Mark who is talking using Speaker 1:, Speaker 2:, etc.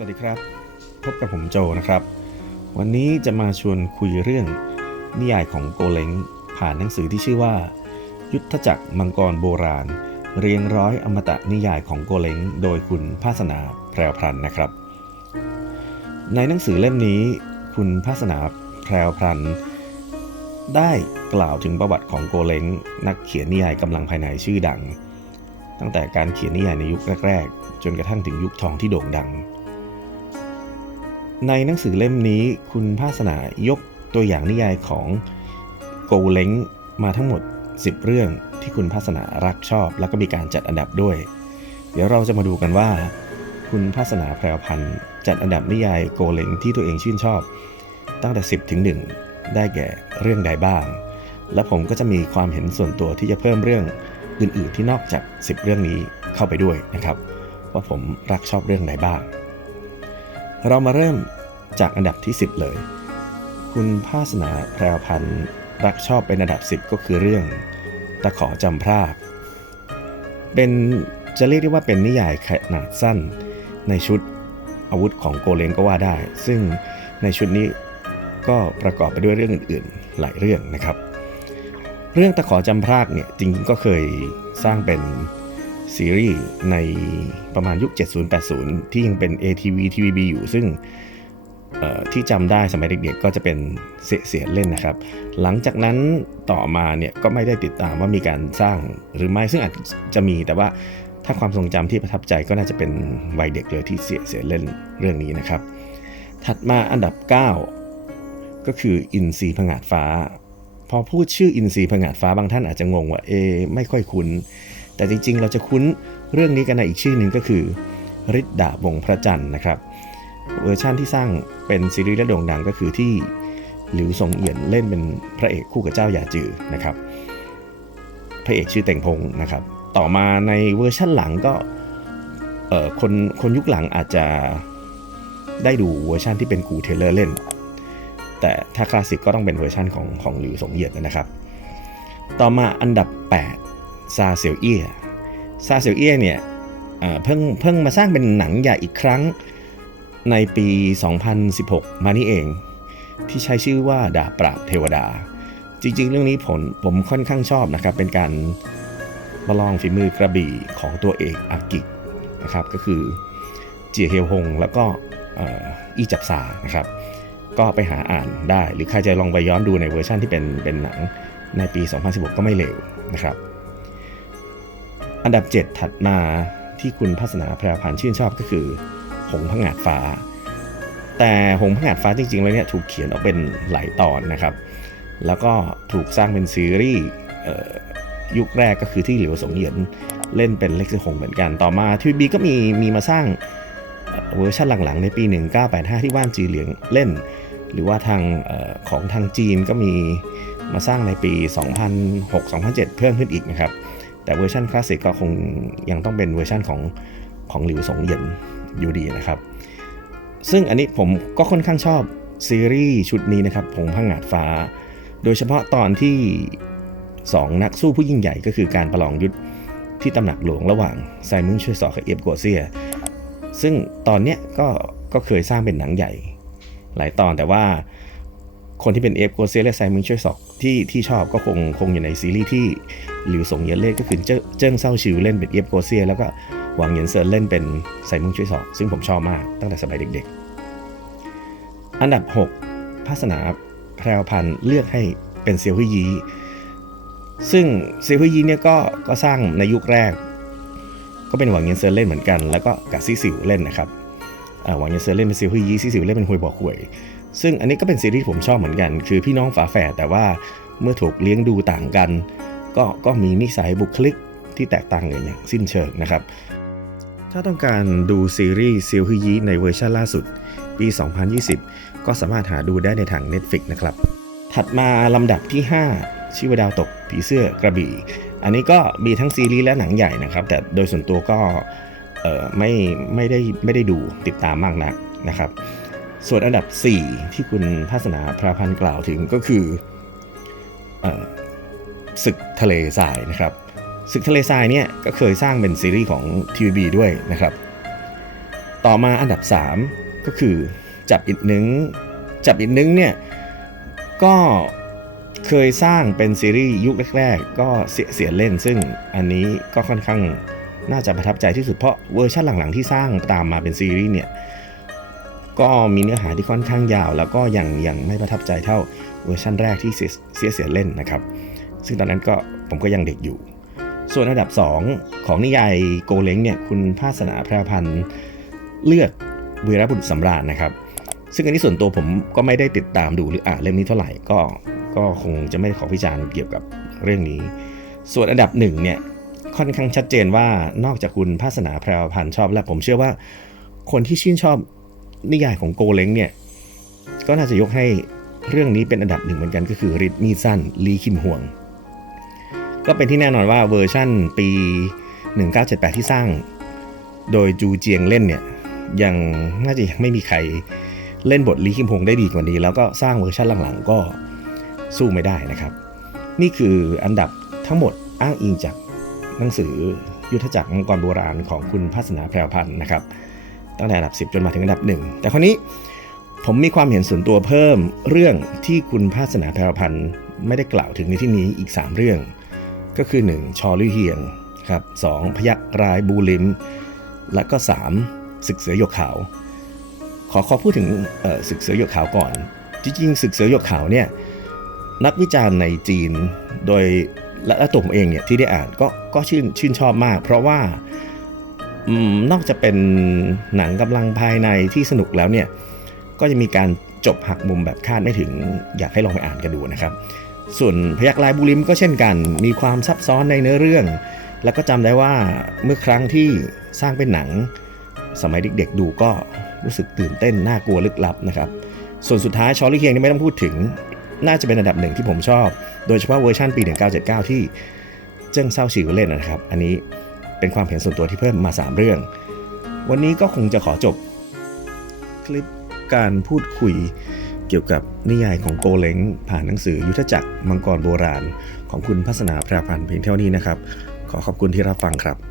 Speaker 1: สวัสดีครับ พบกับผมโจนะครับ วันนี้จะมาชวนคุยเรื่องนิยายของโกเล้งผ่านหนังสือที่ชื่อว่า ยุทธจักรมังกรโบราณ เรียงร้อยอมตะนิยายของโกเล้งโดยคุณภาสนาแพรวพรันนะครับ ในหนังสือเล่มนี้ คุณภาสนาแพรวพรันได้กล่าวถึงประวัติของโกเล้งนักเขียนนิยายกำลังภายในชื่อดัง ตั้งแต่การเขียนนิยายในยุคแรก ๆ จนกระทั่งถึงยุคทองที่โด่งดัง ในหนังสือเล่มนี้คุณภาสนายกตัวอย่างนิยายของโกเล้งมาทั้งหมด 10 เรื่องที่คุณภาสนารักชอบ แล้วก็มีการจัดอันดับด้วย เดี๋ยวเราจะมาดูกันว่า คุณภาสนาแพรวพันธ์จัดอันดับนิยายโกเล้งที่ตัวเองชื่นชอบ ตั้งแต่ 10 ถึง 1 ได้แก่เรื่องใดบ้าง และผมก็จะมีความเห็นส่วนตัวที่จะเพิ่มเรื่องอื่น ๆ ที่นอกจาก 10 เรื่องนี้เข้าไปด้วยนะครับ ว่าผมรักชอบเรื่องใดบ้าง เรามาเริ่มจากอันดับที่ 10 เลย คุณภาสนาแพรวพันธ์รักชอบเป็นอันดับ 10 ก็คือเรื่อง ตะขอจำพรากเป็นจะเรียกได้ว่าเป็นนิยายขนาดสั้น ในชุดอาวุธของโกเลนก็ว่าได้ ซึ่งในชุดนี้ก็ประกอบไปด้วยเรื่องอื่นๆ หลายเรื่องนะครับ เรื่องตะขอจำพรากเนี่ยจริงๆก็เคยสร้างเป็น ซีรีส์ในประมาณยุค 70-80 ที่ยังเป็น ATV TVB อยู่ซึ่งที่จำได้สมัยเด็กๆก็จะเป็นเสียเสียเล่นนะครับ หลังจากนั้นต่อมาเนี่ยก็ไม่ได้ติดตามว่ามีการสร้างหรือไม่ซึ่งอาจจะมีแต่ว่าถ้าความทรงจำที่ประทับใจก็น่าจะเป็นวัยเด็กเลยที่เสียเสียเล่นเรื่องนี้นะครับ ถัดมาอันดับ 9 ก็คืออินทรีผงาดฟ้า พอพูดชื่ออินทรีผงาดฟ้าบางท่านอาจจะงงว่าเอไม่ค่อยคุ้น แต่จริงๆ เราจะคุ้นเรื่องนี้กันในอีกชื่อหนึ่งก็คือฤทธิ์ดาบวงพระจันทร์นะครับ เวอร์ชั่นที่สร้างเป็นซีรีส์และโด่งดังก็คือที่หลิวซงเอียนเล่นเป็นพระเอกคู่กับเจ้าหยาจือนะครับ พระเอกชื่อเต่งพงนะครับ ต่อมาในเวอร์ชั่นหลังก็คนคนยุคหลังอาจจะได้ดูเวอร์ชั่นที่เป็นกูเทเลอร์เล่น แต่ถ้าคลาสสิกก็ต้องเป็นเวอร์ชั่นของของหลิวสงเอียนนะครับ ต่อมาอันดับ 8 ซาเซียวเอียซาเซียวเอียเนี่ยเพิ่งเพิ่งมาสร้างเป็นหนังใหญ่อีกครั้งในปี 2016 มานี่เอง ที่ใช้ชื่อว่าดาบปราบเทวดา จริงๆ เรื่องนี้ผมผมค่อนข้างชอบนะครับ เป็นการประลองฝีมือกระบี่ของตัวเอกอากินะครับ ก็คือเจียเฮียวฮงแล้วก็อีจับซานะครับ ก็ไปหาอ่านได้ หรือใครจะลองไปย้อนดูในเวอร์ชันที่เป็นเป็นหนังในปี 2016 ก็ไม่เลวนะครับ อันดับ 7 ถัดมาที่คุณพัฒนาแพรพันธ์ชื่นชอบก็คือ หงส์ผงาดฟ้า แต่หงส์ผงาดฟ้าจริงๆ แล้วเนี่ยถูกเขียนออกเป็นหลายตอนนะครับ แล้วก็ถูกสร้างเป็นซีรีส์ยุคแรกก็คือที่เหลิวสงเหยียนเล่นเป็นเล็กซี่หงเหมือนกันต่อมาทีวีก็มีมีมาสร้างเวอร์ชันหลังๆ ในปี 1985 ที่ว่านจีเหลียงเล่น หรือว่าทางออของทางจีนก็มีมาสร้างในปี 2006-2007 เพิ่มขึ้นอีกนะครับ แต่เวอร์ชันคลาสสิกก็คงยังต้องเป็นเวอร์ชันของของหลิวสงเหยียนอยู่ดีนะครับ ซึ่งอันนี้ผมก็ค่อนข้างชอบซีรีส์ชุดนี้นะครับผงพังงาดฟ้า โดยเฉพาะตอนที่ 2 นักสู้ผู้ยิ่งใหญ่ก็คือการประลองยุทธที่ตำหนักหลวงระหว่างไซมึงช่วยสอกับเอฟกัวเซีย ซึ่งตอนเนี้ยก็ก็เคยสร้างเป็นหนังใหญ่ หลายตอนแต่ว่าคนที่เป็นเอฟกัวเซียและไซมึงช่วยสอกที่ที่ชอบก็คงคงอยู่ในซีรีส์ที่ หลิวสงเยียนเล่นก็คือเจิ้งเจิ้าชิวเล่นเป็นเอฟกัวเซีย แล้วก็หวังเหยียนเซินเล่นเป็นไซมึงช่วยสอกซึ่งผมชอบมากตั้งแต่สมัยเด็กๆ อันดับ 6 ภาสนาแพรวพันธ์เลือกให้เป็นเซียวฮุยยีซึ่งเซียวฮุยยีเนี่ยก็ก็สร้างในยุคแรก ก็เป็นหวังเยียนเซินเล่นเหมือนกัน แล้วก็กับซี่สิวเล่นนะครับหวังเยียนเซินเล่นเป็นเซียวฮุยยีซี่สิวเล่นเป็นฮุยบอกหวย ซึ่งอันนี้ก็เป็นซีรีส์ผมชอบเหมือนกัน คือพี่น้องฝาแฝดแต่ว่าเมื่อถูกเลี้ยงดูต่างกัน ก็ก็มีนิสัยบุคลิกที่แตกต่างกันอย่างสิ้นเชิงนะครับ ถ้าต้องการดูซีรีส์ซิลฮยีในเวอร์ชันล่าสุด ปี 2020 ก็สามารถหาดูได้ในทาง Netflix นะครับ ถัดมาลำดับที่ 5 ชื่อว่าดาวตกผีเสื้อกระบี่ อันนี้ก็มีทั้งซีรีส์และหนังใหญ่นะครับ แต่โดยส่วนตัวก็ไม่ไม่ได้ไม่ได้ดูติดตามมากนักนะครับ ส่วนอันดับ 4 ที่คุณภาสนาพระพันธ์กล่าวถึงก็คืออ ศึกทะเลทรายนะครับศึกทะเลทรายเนี่ยก็เคยสร้างเป็นซีรีส์ของ TVB ด้วยนะครับ ต่อมาอันดับ 3 ก็คือจับอิดนึงจับอิดนึงเนี่ยก็เคยสร้างเป็นซีรีส์ยุคแรกๆ ก็เสียเสียเล่น ซึ่งอันนี้ก็ค่อนข้างน่าจะประทับใจที่สุดเพราะเวอร์ชันหลังๆที่สร้างตามมาเป็นซีรีส์เนี่ยก็มีเนื้อหาที่ค่อนข้างยาว แล้วก็ยังยังไม่ประทับใจเท่าเวอร์ชันแรกที่เสียเสียเสียเล่นนะครับ ซึ่งตอนนั้นก็ผมก็ยังเด็กอยู่ ส่วนอันดับ 2 ของนิยายโกเล้งเนี่ยคุณภาสนาแพรพันธ์เลือกวีรบุรุษสำราญนะครับ ซึ่งอันนี้ส่วนตัวผมก็ไม่ได้ติดตามดูหรืออ่านเล่มนี้เท่าไหร่ก็ก็คงจะไม่ขอวิจารณ์เกี่ยวกับเรื่องนี้ ส่วนอันดับหนึ่งเนี่ยค่อนข้างชัดเจนว่านอกจากคุณภาสนาแพรพันธ์ชอบแล้วผมเชื่อว่าคนที่ชื่นชอบนิยายของโกเล้งเนี่ยก็น่าจะยกให้เรื่องนี้เป็นอันดับหนึ่งเหมือนกันก็คือริดมีสั้นลีคิมห่วง ก็เป็นที่แน่นอนว่าเวอร์ชั่นปี 1978 ที่สร้าง โดยจูเจียงเล่นเนี่ยยังน่าจะยังไม่มีใครเล่นบทลีคิมพงได้ดีกว่านี้ แล้วก็สร้างเวอร์ชันหลังๆ ก็สู้ไม่ได้นะครับ นี่คืออันดับทั้งหมดอ้างอิงจากหนังสือยุทธจักรมังกรโบราณของคุณพัฒนาแพรวพันธ์นะครับ ตั้งแต่อันดับ 10 จนมาถึงอันดับหนึ่งแต่คราวนี้ผมมีความเห็นส่วนตัวเพิ่มเรื่องที่คุณภาสนาแพรวพันธ์ไม่ได้กล่าวถึงในที่นี้อีก 3 เรื่อง ก็คือ 1. ชอลี่เฮียงครับ 2. พยักรายบูลิม และก็ 3. ศึกเสือหยกขาว ขอขอพูดถึงศึกเสือหยกขาวก่อน จริงๆศึกเสือหยกขาวเนี่ยนักวิจารณ์ในจีนโดยและตัวผมเองเนี่ยที่ได้อ่านก็ก็ชื่นชื่นชอบมาก เพราะว่าอนอกจากเป็นหนังกำลังภายในที่สนุกแล้วเนี่ยก็จะมีการจบหักมุมแบบคาดไม่ถึงอยากให้ลองไปอ่านกันดูนะครับ ส่วนพยักลายบุริมก็เช่นกัน มีความซับซ้อนในเนื้อเรื่อง แล้วก็จำได้ว่าเมื่อครั้งที่สร้างเป็นหนัง สมัยเด็กๆดูก็รู้สึกตื่นเต้นน่ากลัวลึกลับนะครับ ส่วนสุดท้ายชอรี่เฮียงนี่ไม่ต้องพูดถึง น่าจะเป็นอันดับหนึ่งที่ผมชอบ โดยเฉพาะเวอร์ชันปี 1979 ที่เจิ้งเซาชิวเล่นนะครับ อันนี้เป็นความเห็นส่วนตัวที่เพิ่มมา 3 เรื่อง วันนี้ก็คงจะขอจบ คลิปการพูดคุย เกี่ยวกับนิยายของโกเล้งผ่านหนังสือยุทธจักรมังกรโบราณ ของคุณพัฒนาพรพันธ์เพียงเท่านี้นะครับ ขอขอบคุณที่รับฟังครับ